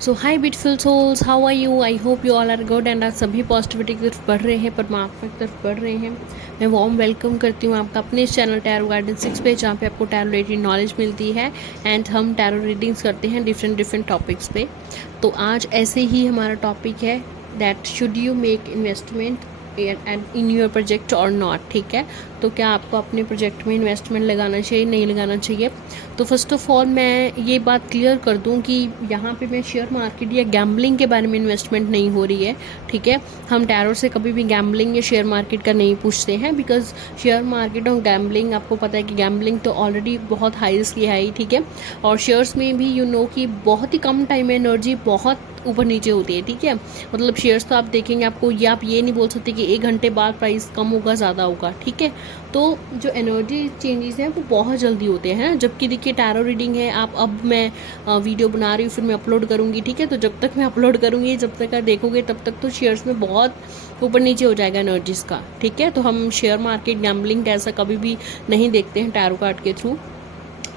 So hi beautiful souls, how are you? I hope you all are good and आज सभी positivity की तरफ बढ़ रहे हैं, परमात्मा की तरफ बढ़ रहे हैं। मैं वार्म वेलकम करती हूँ आपका अपने इस चैनल टैरो गार्डन 6 पे, जहाँ पे आपको टैरो रिलेटेड नॉलेज मिलती है एंड हम टैरो रीडिंग्स करते हैं डिफरेंट टॉपिक्स पे। तो आज ऐसे ही हमारा टॉपिक है that should you make investment in your project और नॉट। ठीक है, तो क्या आपको अपने प्रोजेक्ट में इन्वेस्टमेंट लगाना चाहिए, नहीं लगाना चाहिए? तो फर्स्ट ऑफ ऑल मैं ये बात क्लियर कर दूं कि यहाँ पे मैं शेयर मार्केट या गैम्बलिंग के बारे में इन्वेस्टमेंट नहीं हो रही है। ठीक है, हम टैरो से कभी भी गैम्बलिंग या शेयर मार्केट का नहीं पूछते हैं, बिकॉज शेयर मार्केट और गैम्बलिंग, आपको पता है कि गैम्बलिंग तो ऑलरेडी बहुत हाई रिस्क है ही। ठीक है, और शेयर्स में भी कि बहुत ही कम टाइम में एनर्जी बहुत ऊपर नीचे होती है। ठीक है, मतलब शेयर्स तो आप देखेंगे, आपको ये आप ये नहीं बोल सकते कि 1 घंटे बाद प्राइस कम होगा, ज़्यादा होगा। ठीक है, तो जो एनर्जी चेंजेस हैं वो बहुत जल्दी होते हैं। जबकि देखिए टैरो रीडिंग है, आप अब मैं वीडियो बना रही हूँ, फिर मैं अपलोड करूँगी। ठीक है, तो जब तक मैं अपलोड करूँगी, जब तक आप देखोगे, तब तक तो शेयर्स में बहुत ऊपर नीचे हो जाएगा एनर्जीज़ का। ठीक है, तो हम शेयर मार्केट गैम्बलिंग ऐसा कभी भी नहीं देखते हैं टैरो कार्ड के थ्रू।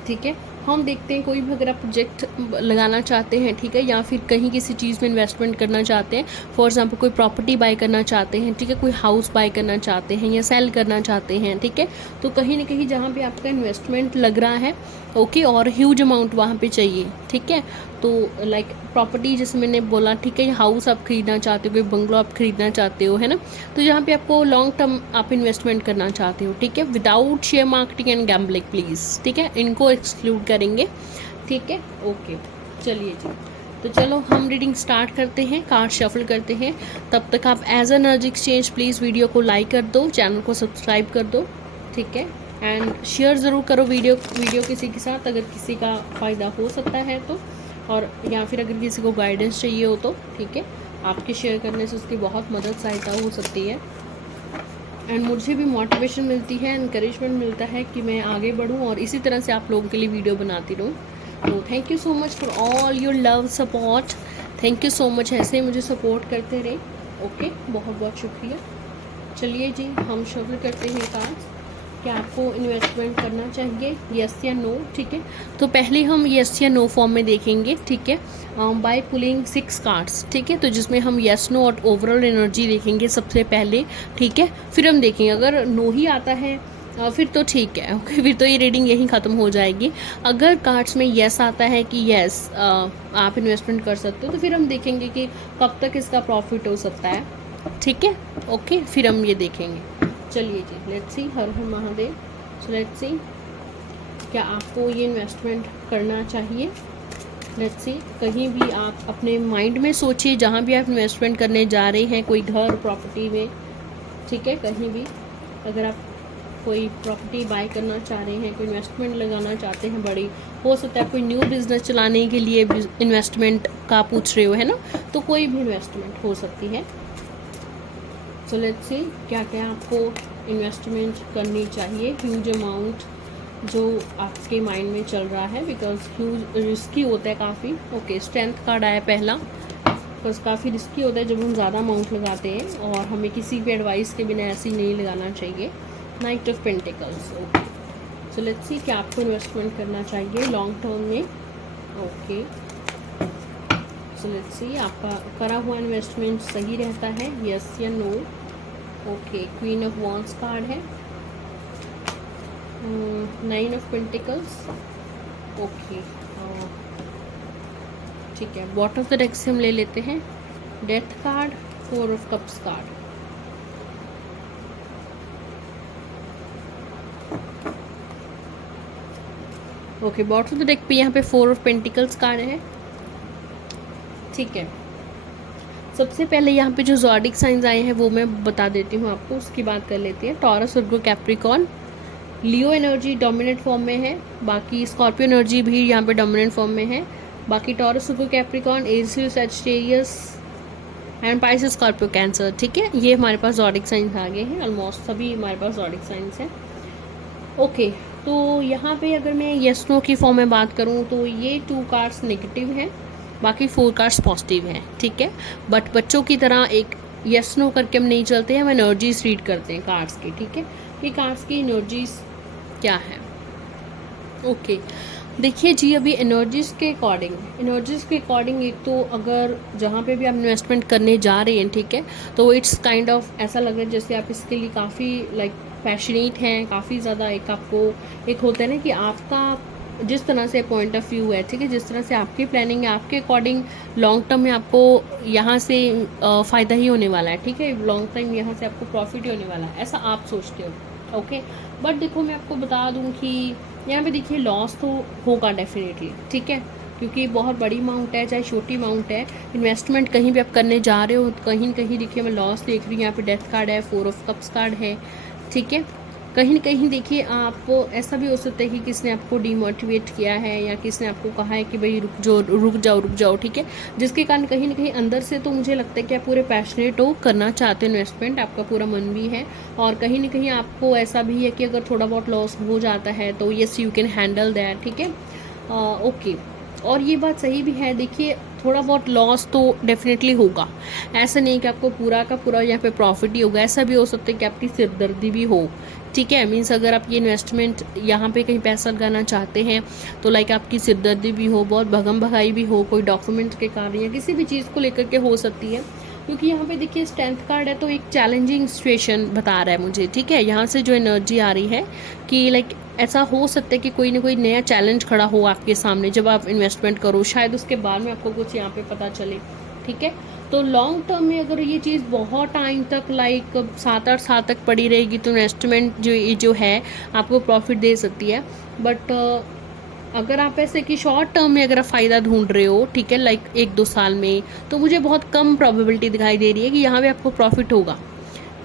ठीक है, हम देखते हैं कोई भी अगर आप प्रोजेक्ट लगाना चाहते हैं, ठीक है, या फिर कहीं किसी चीज़ में इन्वेस्टमेंट करना चाहते हैं, फॉर एग्जांपल कोई प्रॉपर्टी बाय करना चाहते हैं, ठीक है, कोई हाउस बाय करना चाहते हैं या सेल करना चाहते हैं, ठीक है, तो कहीं ना कहीं जहाँ पे आपका इन्वेस्टमेंट लग रहा है, ओके, और ह्यूज अमाउंट वहाँ पे चाहिए। ठीक है, तो लाइक प्रॉपर्टी जैसे मैंने बोला, ठीक है, हाउस आप खरीदना चाहते हो, कोई बंगलो आप खरीदना चाहते हो, है ना, तो जहाँ पे आपको लॉन्ग टर्म आप इन्वेस्टमेंट करना चाहते हो, ठीक है, without share marketing and gambling please. ठीक है, इनको एक्सक्लूड करेंगे। ठीक है, ओके, चलिए जी, तो चलो हम रीडिंग स्टार्ट करते हैं, कार्ड शफल करते हैं। तब तक आप as energy exchange please video को लाइक कर दो, चैनल को सब्सक्राइब कर दो। ठीक है, एंड शेयर ज़रूर करो वीडियो किसी के साथ, अगर किसी का फ़ायदा हो सकता है तो, और या फिर अगर किसी को गाइडेंस चाहिए हो तो। ठीक है, आपके शेयर करने से उसकी बहुत मदद सहायता हो सकती है एंड मुझे भी मोटिवेशन मिलती है, इनकरेजमेंट मिलता है कि मैं आगे बढ़ूं और इसी तरह से आप लोगों के लिए वीडियो बनाती रहूं। तो thank you so much for all your love support, thank you so much, ऐसे ही मुझे सपोर्ट करते रहे। ओके, बहुत बहुत शुक्रिया। चलिए जी, हम शफल करते हैं कार्ड्स। क्या आपको इन्वेस्टमेंट करना चाहिए, यस या नो? ठीक है, तो पहले हम यस या नो फॉर्म में देखेंगे। ठीक है, बाय पुलिंग 6 कार्ड्स। ठीक है, तो जिसमें हम यस नो और ओवरऑल एनर्जी देखेंगे सबसे पहले। ठीक है, फिर हम देखेंगे अगर नो ही आता है फिर तो ठीक है, ओके, फिर तो ये रीडिंग यहीं ख़त्म हो जाएगी। अगर कार्ड्स में यस आता है कि यस आप इन्वेस्टमेंट कर सकते हो, तो फिर हम देखेंगे कि कब तक इसका प्रॉफिट हो सकता है। ठीक है, ओके, फिर हम ये देखेंगे। चलिए जी, let's see, Har Har Mahadev. So let's see, क्या आपको ये इन्वेस्टमेंट करना चाहिए? लेट्स सी, कहीं भी आप अपने माइंड में सोचिए, जहाँ भी आप इन्वेस्टमेंट करने जा रहे हैं, कोई घर, प्रॉपर्टी में, ठीक है, कहीं भी अगर आप कोई प्रॉपर्टी बाय करना चाह रहे हैं, कोई इन्वेस्टमेंट लगाना चाहते हैं, बड़ी हो सकता है कोई न्यू बिजनेस चलाने के लिए इन्वेस्टमेंट का पूछ रहे हो, है ना, तो कोई भी इन्वेस्टमेंट हो सकती है। सो लेट्स सी, क्या क्या आपको इन्वेस्टमेंट करनी चाहिए, ह्यूज अमाउंट जो आपके माइंड में चल रहा है, बिकॉज ह्यूज रिस्की होता है काफ़ी। ओके, स्ट्रेंथ कार्ड आया पहला, बिकॉज काफ़ी रिस्की होता है जब हम ज़्यादा अमाउंट लगाते हैं, और हमें किसी भी एडवाइस के बिना ऐसे ही नहीं लगाना चाहिए। Knight of pentacles. Okay, so let's see, क्या आपको इन्वेस्टमेंट करना चाहिए लॉन्ग टर्म में? ओके, सो लेट्स सी, आपका करा हुआ इन्वेस्टमेंट सही रहता है, यस या no? Okay, queen of wands card है, 9 ऑफ पेंटिकल्स। ओके, ठीक है, बॉटम ऑफ द डेक से हम ले लेते हैं death card, 4 of cups card. Okay, bottom of the deck पे यहाँ पे 4 ऑफ पेंटिकल्स कार्ड है। ठीक है, सबसे पहले यहाँ पे जो ज़ोडिक साइंस आए हैं वो मैं बता देती हूँ आपको, उसकी बात कर लेते हैं। Taurus, Virgo, Capricorn. लियो एनर्जी डोमिनेंट फॉर्म में है, बाकी स्कॉर्पियो एनर्जी भी यहाँ पे डोमिनेंट फॉर्म में है। बाकी Taurus, Virgo, Capricorn, Aries, Sagittarius and Pisces, Scorpio, Cancer. ठीक है, ये हमारे पास ज़ोडिक साइंस आ गए हैं, ऑलमोस्ट सभी हमारे पास ज़ोडिक साइंस हैं। ओके, तो यहाँ पे अगर मैं यस नो की फॉर्म में बात करूँ तो ये 2 कार्ड्स नेगेटिव हैं, बाकी 4 कार्ड्स पॉजिटिव हैं। ठीक है, बट बच्चों की तरह एक यस नो करके हम नहीं चलते हैं, हम एनर्जीज रीड करते हैं कार्ड्स की। ठीक है, ये कार्ड्स की एनर्जीज क्या है? ओके, देखिए जी, अभी एनर्जीज़ के अकॉर्डिंग एक तो अगर जहाँ पे भी आप इन्वेस्टमेंट करने जा रहे हैं, ठीक है, तो इट्स काइंड ऑफ ऐसा लग रहा है जैसे आप इसके लिए काफ़ी लाइक पैशनेट हैं, काफ़ी ज़्यादा एक आपको एक होता है ना कि आपका जिस तरह से पॉइंट ऑफ व्यू है, ठीक है, जिस तरह से आपकी प्लानिंग है, आपके अकॉर्डिंग लॉन्ग टर्म में आपको यहाँ से फ़ायदा ही होने वाला है, ठीक है, लॉन्ग टाइम यहाँ से आपको प्रॉफिट ही होने वाला है, ऐसा आप सोचते हो, ओके। बट देखो मैं आपको बता दूँ कि यहाँ पे देखिए लॉस तो होगा डेफिनेटली, ठीक है, क्योंकि बहुत बड़ी अमाउंट है चाहे छोटी अमाउंट है, इन्वेस्टमेंट कहीं भी आप करने जा रहे हो तो कहीं न कहीं देखिए मैं लॉस देख रही हूँ। यहाँ पे डेथ कार्ड है, 4 ऑफ कप्स कार्ड है, ठीक है। कहीं न कहीं देखिए आप ऐसा भी हो सकता है कि किसने आपको डिमोटिवेट किया है या किसने आपको कहा है कि भाई रुक जाओ, ठीक है, जिसके कारण कहीं न कहीं अंदर से तो मुझे लगता है कि आप पूरे पैशनेट हो, करना चाहते हो इन्वेस्टमेंट, आपका पूरा मन भी है, और कहीं न कहीं आपको ऐसा भी है कि अगर थोड़ा बहुत लॉस हो जाता है तो yes you can handle that, ठीक है, ओके। और ये बात सही भी है, देखिए थोड़ा बहुत लॉस तो डेफिनेटली होगा, ऐसा नहीं कि आपको पूरा का पूरा यहाँ पे प्रॉफिट ही होगा, ऐसा भी हो सकता है कि आपकी सिरदर्दी भी हो, ठीक है, मीन्स अगर आप ये इन्वेस्टमेंट यहाँ पे कहीं पैसा लगाना चाहते हैं तो लाइक आपकी सिरदर्दी भी हो, बहुत भगम भगाई भी हो, कोई डॉक्यूमेंट के कारण या किसी भी चीज़ को लेकर के हो सकती है, क्योंकि यहाँ पे देखिए स्ट्रेंथ कार्ड है तो एक चैलेंजिंग सिचुएशन बता रहा है मुझे, ठीक है, यहाँ से जो एनर्जी आ रही है कि लाइक ऐसा हो सकता है कि कोई ना कोई नया चैलेंज खड़ा हो आपके सामने जब आप इन्वेस्टमेंट करो, शायद उसके बाद में आपको कुछ यहाँ पे पता चले, ठीक है। तो लॉन्ग टर्म में अगर ये चीज़ बहुत टाइम तक लाइक 7-8 साल तक पड़ी रहेगी तो इन्वेस्टमेंट जो है आपको प्रॉफिट दे सकती है, बट अगर आप ऐसे कि शॉर्ट टर्म में अगर आप फ़ायदा ढूंढ रहे हो, ठीक है, लाइक 1-2 साल में, तो मुझे बहुत कम प्रोबेबिलिटी दिखाई दे रही है कि यहाँ पे आपको प्रॉफिट होगा,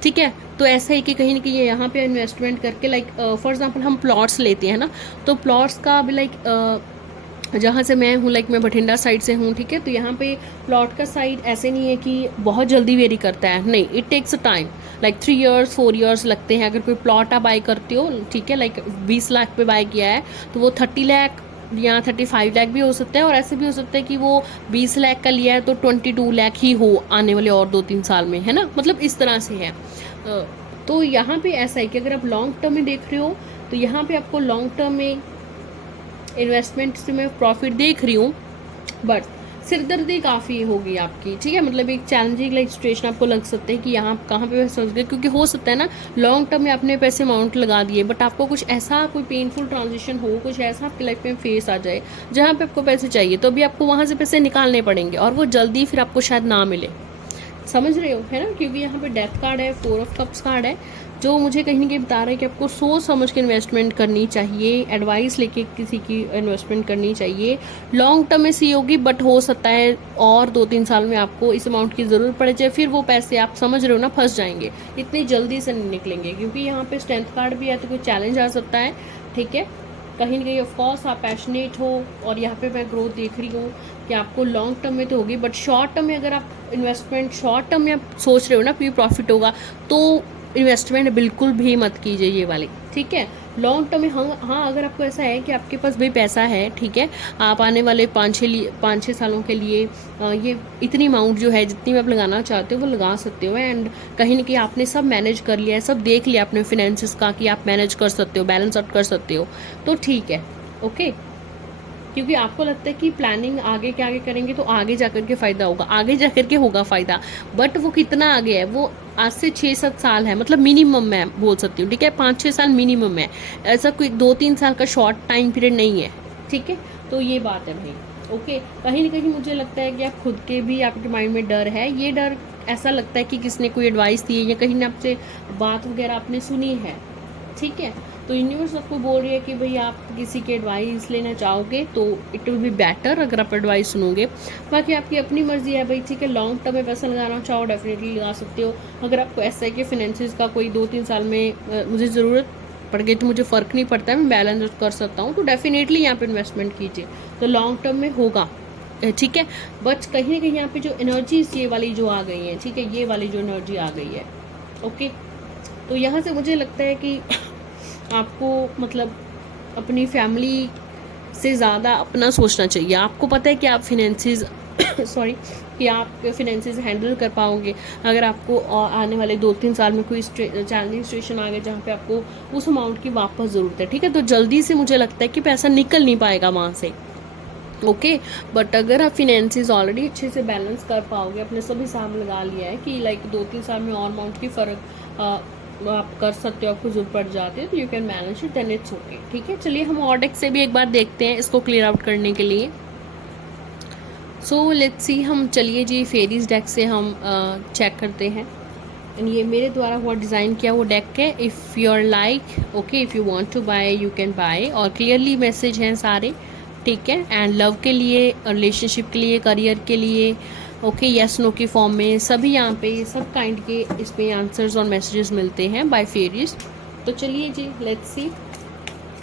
ठीक है। तो ऐसा है कि कहीं ना कहीं यहाँ पे इन्वेस्टमेंट करके लाइक फॉर एग्जांपल हम प्लॉट्स लेते हैं ना, तो प्लॉट्स का भी लाइक जहाँ से मैं हूँ, लाइक मैं बठिंडा साइड से हूँ, ठीक है, तो यहाँ पे प्लॉट का साइड ऐसे नहीं है कि बहुत जल्दी वेरी करता है, नहीं, it takes a time, like 3 years 4 years लगते हैं। अगर कोई प्लॉट आप बाई करते हो, ठीक है, लाइक 20 लाख पे बाई किया है तो वो 30 लाख या 35 लाख भी हो सकता है, और ऐसे भी हो सकता है कि वो 20 लाख का लिया है तो 22 लाख ही हो आने वाले और 2-3 साल में, है ना, मतलब इस तरह से है। तो यहाँ पे ऐसा है कि अगर आप लॉन्ग टर्म में देख रहे हो तो यहाँ पे आपको लॉन्ग टर्म में इन्वेस्टमेंट से मैं प्रॉफिट देख रही हूँ, बट सिरदर्दी काफ़ी होगी आपकी, ठीक है, मतलब एक चैलेंजिंग लाइक सिचुएशन आपको लग सकता है कि यहाँ कहाँ पे पैसे फंस गए, क्योंकि हो सकता है ना लॉन्ग टर्म में आपने पैसे अमाउंट लगा दिए बट आपको कुछ ऐसा कोई पेनफुल ट्रांजिशन हो, कुछ ऐसा आपकी लाइफ में फेस आ जाए जहाँ पे आपको पैसे चाहिए, तो अभी आपको वहाँ से पैसे निकालने पड़ेंगे और वो जल्दी फिर आपको शायद ना मिले, समझ रहे हो, है ना, क्योंकि यहाँ पे डेथ कार्ड है, 4 ऑफ कप्स कार्ड है, जो मुझे कहीं ना कहीं बता रहा है कि आपको सोच समझ के इन्वेस्टमेंट करनी चाहिए, एडवाइस लेके किसी की इन्वेस्टमेंट करनी चाहिए। लॉन्ग टर्म में सी होगी, बट हो सकता है और 2-3 साल में आपको इस अमाउंट की ज़रूरत पड़ जाए, फिर वो पैसे आप समझ रहे हो ना फंस जाएंगे, इतनी जल्दी से नहीं निकलेंगे, क्योंकि यहाँ पे स्ट्रेंथ कार्ड भी है तो कोई चैलेंज आ सकता है, ठीक है, कहीं ना कहीं ऑफकोर्स आप पैशनेट हो, और यहाँ पे मैं ग्रोथ देख रही हूँ कि आपको लॉन्ग टर्म में तो होगी, बट शॉर्ट टर्म में अगर आप इन्वेस्टमेंट शॉर्ट टर्म में आप सोच रहे हो ना कि प्रॉफिट होगा, तो इन्वेस्टमेंट बिल्कुल भी मत कीजिए ये वाली, ठीक है। लॉन्ग टर्म में हाँ, अगर आपको ऐसा है कि आपके पास भी पैसा है, ठीक है, आप आने वाले 5-6 सालों के लिए ये इतनी अमाउंट जो है जितनी भी आप लगाना चाहते हो वो लगा सकते हो, एंड कहीं ना कहीं आपने सब मैनेज कर लिया है, सब देख लिया आपने फिनेंसिस का कि आप मैनेज कर सकते हो, बैलेंस आउट कर सकते हो, तो ठीक है, ओके। क्योंकि आपको लगता है कि प्लानिंग आगे के आगे करेंगे तो आगे जाकर के फ़ायदा होगा, आगे जाकर के होगा फ़ायदा, बट वो कितना आगे है, वो आज से 6-7 साल है, मतलब मिनिमम मैं बोल सकती हूँ, ठीक है, 5-6 साल मिनिमम है, ऐसा कोई 2-3 साल का शॉर्ट टाइम पीरियड नहीं है, ठीक है, तो ये बात है भाई, ओके। कहीं ना कहीं मुझे लगता है कि आप खुद के भी आपके माइंड में डर है, ये डर ऐसा लगता है कि किसने कोई एडवाइस दी है या कहीं ना आपसे बात वगैरह आपने सुनी है, ठीक है, तो यूनिवर्स आपको बोल रही है कि भाई आप किसी की एडवाइस लेना चाहोगे तो इट विल बी बेटर अगर आप एडवाइस सुनोगे, बाकी आपकी अपनी मर्जी है भाई, ठीक है, लॉन्ग टर्म में पैसा लगाना चाहो डेफिनेटली लगा सकते हो, अगर आपको ऐसा है कि फाइनेंसिस का कोई 2-3 साल में मुझे ज़रूरत पड़ गई तो मुझे फ़र्क नहीं पड़ता है, मैं बैलेंस कर सकता हूँ, तो डेफिनेटली यहाँ पे इन्वेस्टमेंट कीजिए, तो लॉन्ग टर्म में होगा, ठीक है। बट कहीं ना कहीं यहाँ पे जो एनर्जीज ये वाली जो आ गई है, ठीक है, ये वाली जो एनर्जी आ गई है, ओके, तो यहाँ से मुझे लगता है कि आपको मतलब अपनी फैमिली से ज़्यादा अपना सोचना चाहिए, आपको पता है कि आप फिनेंसिस सॉरी, कि आप फिनेंसेस हैंडल कर पाओगे अगर आपको आने वाले 2-3 साल में कोई चैलेंजिंग सिचुएशन आ गया जहाँ पे आपको उस अमाउंट की वापस ज़रूरत है, ठीक है। तो जल्दी से मुझे लगता है कि पैसा निकल नहीं पाएगा वहाँ से, ओके। बट अगर आप फिनेंसेस ऑलरेडी अच्छे से बैलेंस कर पाओगे, अपने सब हिसाब लगा लिया है कि लाइक 2-3 साल में और अमाउंट की फ़र्क आप कर सकते हो, आपको जरूरत पड़ जाती है, तो you can manage it, then it's okay, ठीक है। चलिए हम और डेक से भी एक बार देखते हैं इसको क्लियर आउट करने के लिए। सो लेट्स सी, हम चलिए जी फेरीज डेक से हम चेक करते हैं। एंड ये मेरे द्वारा हुआ डिज़ाइन किया वो डेक है। If you are like okay, if you want to buy you can buy, और क्लियरली मैसेज हैं सारे, ठीक है। एंड लव के लिए, रिलेशनशिप के लिए, करियर के लिए, ओके, यस नो के फॉर्म में सभी यहाँ पे सब काइंड के इसमें आंसर्स और मैसेजेस मिलते हैं बाय फेरीज। तो चलिए जी लेट्स सी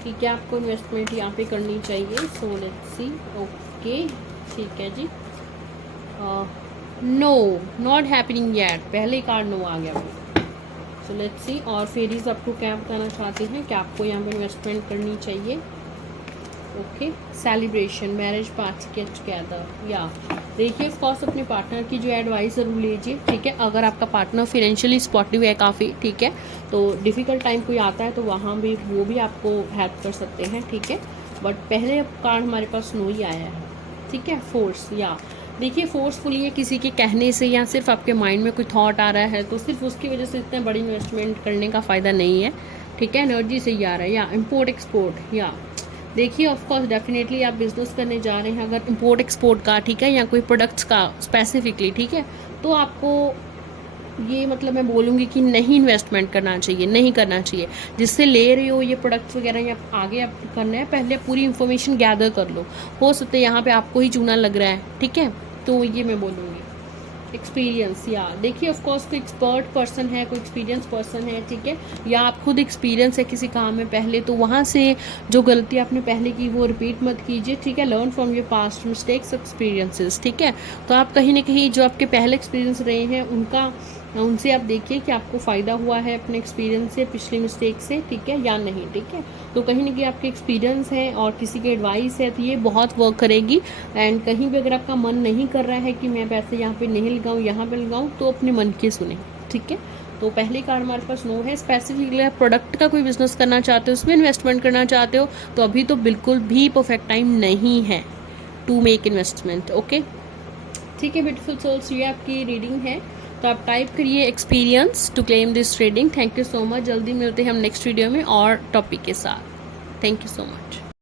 कि क्या आपको इन्वेस्टमेंट यहाँ पे करनी चाहिए। सो लेट्स सी, ओके, ठीक है जी। नो, नॉट हैपनिंग येट, पहले कार्ड नो आ गया। सो लेट्स सी, और फेरीज आपको क्या बताना चाहते हैं कि आपको यहाँ पे इन्वेस्टमेंट करनी चाहिए। Okay, celebration, marriage party get together, या देखिए ऑफ कोर्स अपने पार्टनर की जो एडवाइस ज़रूर लीजिए, ठीक है। अगर आपका पार्टनर फाइनेंशियली सपोर्टिव है काफ़ी, ठीक है, तो डिफ़िकल्ट टाइम कोई आता है तो वहाँ भी वो भी आपको हेल्प कर सकते हैं, ठीक है। बट पहले कार्ड हमारे पास नो ही आया है, ठीक है। फोर्स, या देखिए फोर्सफुली किसी के कहने से या सिर्फ आपके माइंड में कोई थॉट आ रहा है तो सिर्फ उसकी वजह से इतने बड़ी इन्वेस्टमेंट करने का फ़ायदा नहीं है, ठीक है। एनर्जी से ही आ रहा है, या इम्पोर्ट एक्सपोर्ट, या देखिए ऑफ कोर्स डेफिनेटली आप बिजनेस करने जा रहे हैं अगर इंपोर्ट एक्सपोर्ट का, ठीक है, या कोई प्रोडक्ट्स का स्पेसिफिकली, ठीक है, तो आपको ये मतलब मैं बोलूँगी कि नहीं इन्वेस्टमेंट करना चाहिए, नहीं करना चाहिए। जिससे ले रहे हो ये प्रोडक्ट्स वगैरह या आगे आप करना है, पहले पूरी इन्फॉर्मेशन गैदर कर लो। हो सकता है यहाँ पे आपको ही चूना लग रहा है, ठीक है, तो ये मैं बोलूँगी। एक्सपीरियंस, या देखिए ऑफ कोर्स कोई एक्सपर्ट पर्सन है, कोई एक्सपीरियंस पर्सन है, ठीक है, या आप खुद एक्सपीरियंस है किसी काम में पहले, तो वहाँ से जो गलती आपने पहले की वो रिपीट मत कीजिए, ठीक है। Learn from your past mistakes experiences, ठीक है। तो आप कहीं ना कहीं जो आपके पहले एक्सपीरियंस रहे हैं उनसे आप देखिए कि आपको फ़ायदा हुआ है अपने एक्सपीरियंस से, पिछली मिस्टेक से, ठीक है, या नहीं, ठीक है। तो कहीं ना कहीं आपके एक्सपीरियंस है और किसी की एडवाइस है तो ये बहुत वर्क करेगी। एंड कहीं भी अगर आपका मन नहीं कर रहा है कि मैं पैसे यहाँ पे नहीं लगाऊँ, यहाँ पे लगाऊँ, तो अपने मन के सुने, ठीक है। तो पहले कार्ड हमारे पास नो है। स्पेसिफिकली आप प्रोडक्ट का कोई बिजनेस करना चाहते हो, उसमें इन्वेस्टमेंट करना चाहते हो, तो अभी तो बिल्कुल भी परफेक्ट टाइम नहीं है टू मेक इन्वेस्टमेंट, ओके, ठीक है। ब्यूटीफुल सोल्स, ये आपकी रीडिंग है, तो आप टाइप करिए experience to claim this reading. Thank you so much. जल्दी मिलते हैं हम नेक्स्ट वीडियो में और टॉपिक के साथ। Thank you so much.